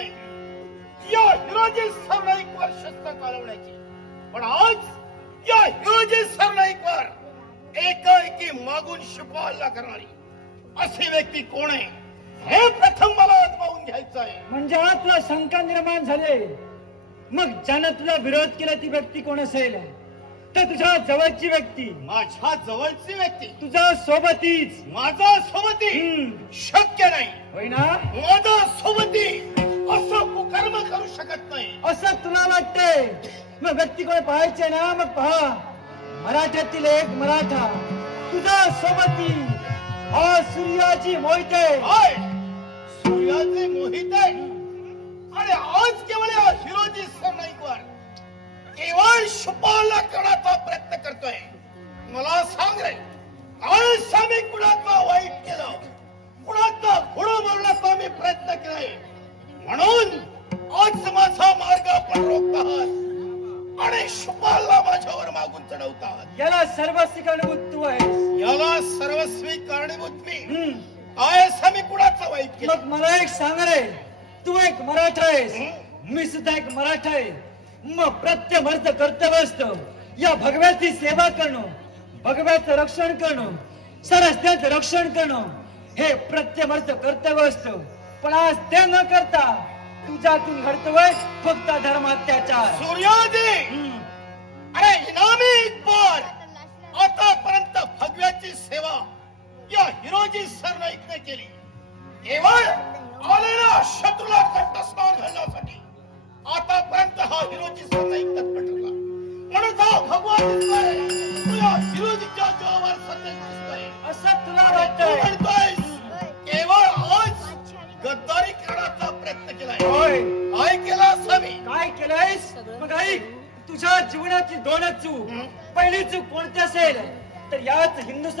नाही या हिरोजी सरनाईकवर शस्त्र चालवण्याची. पण आज या हिरोजी सरनाईकवर एकाएकी मागून शिपाहल्ला करणारी अशी व्यक्ती कोण आहे हे प्रथम मला आजमावून घ्यायचं आहे. म्हणजे आज तुला शंका निर्माण झाले. मग ज्यानं तुला विरोध केला ती व्यक्ती कोण असेल? तर तुझ्या जवळची व्यक्ती, माझ्या जवळची व्यक्ती, तुझा सोबतीच. माझा सोबती शक्य नाही. होय ना? माझा सोबती असं कुकर्म करू शकत नाही असं तुला वाटतंय? मग व्यक्ती कोण पाहायचे ना? मग पहा, मराठ्यातील एक मराठा तुझा सोबती हा सूर्याची मोहिते. होय, सूर्याचे मोहित आहे. आणि आज केवळ या हिरोजी सरनाईकवर केवळ शिपाहल्ला करण्याचा प्रयत्न करतोय. मला सांग रे, आज आम्ही कुणाचा वाईट केलं, कुणाचा घोडं मारण्याचा मी प्रयत्न केलाय म्हणून आज माझा मार्ग आपण रोखत आहात आणि शिपाहल्ला माझ्यावर मागून चढवत आहात. याला सर्वस्वी कारणीभूत तू आहेस. याला सर्वस्वी कारणीभूत मी. काय मी कुणाचा वाईट केलं? मग मला एक सांग रे, तू एक मराठा आहेस, मी सुद्धा एक मराठा आहे. मग प्रत्यमर्थ कर्तव्य असतं या भगव्याची सेवा करणं, भगव्याचं रक्षण करणं, सरस्त्याचं रक्षण करणं हे प्रत्यमर्थ कर्तव्य असतं. पण आज ते न करता तुझ्यातून घडतोय फक्त धर्मात्याचार. सूर्योदय, अरे इनामी इक्बाल, आतापर्यंत भगव्याची सेवा या हिरोजी सरनाईकने केली केवळ आलेल्या शत्रूला कंठस्नान घालण्यासाठी. आतापर्यंत हा हिरोजी सरनाईक तत्पर ठरला म्हणून हा भगवान दिसतोय, तो या हिरोजीच्या जीवावर सतत दिसतोय. असं तुला तू वाटतंय? म्हणतोयस केवळ आज गद्दारी करण्याचा प्रयत्न केलाय. होय. काय केला असा मी? काय केलंयस? मग ऐक, तुझ्या जीवनाची दोनच चूक. पहिली चूक कोणती असेल तर याच हिंदुस्थान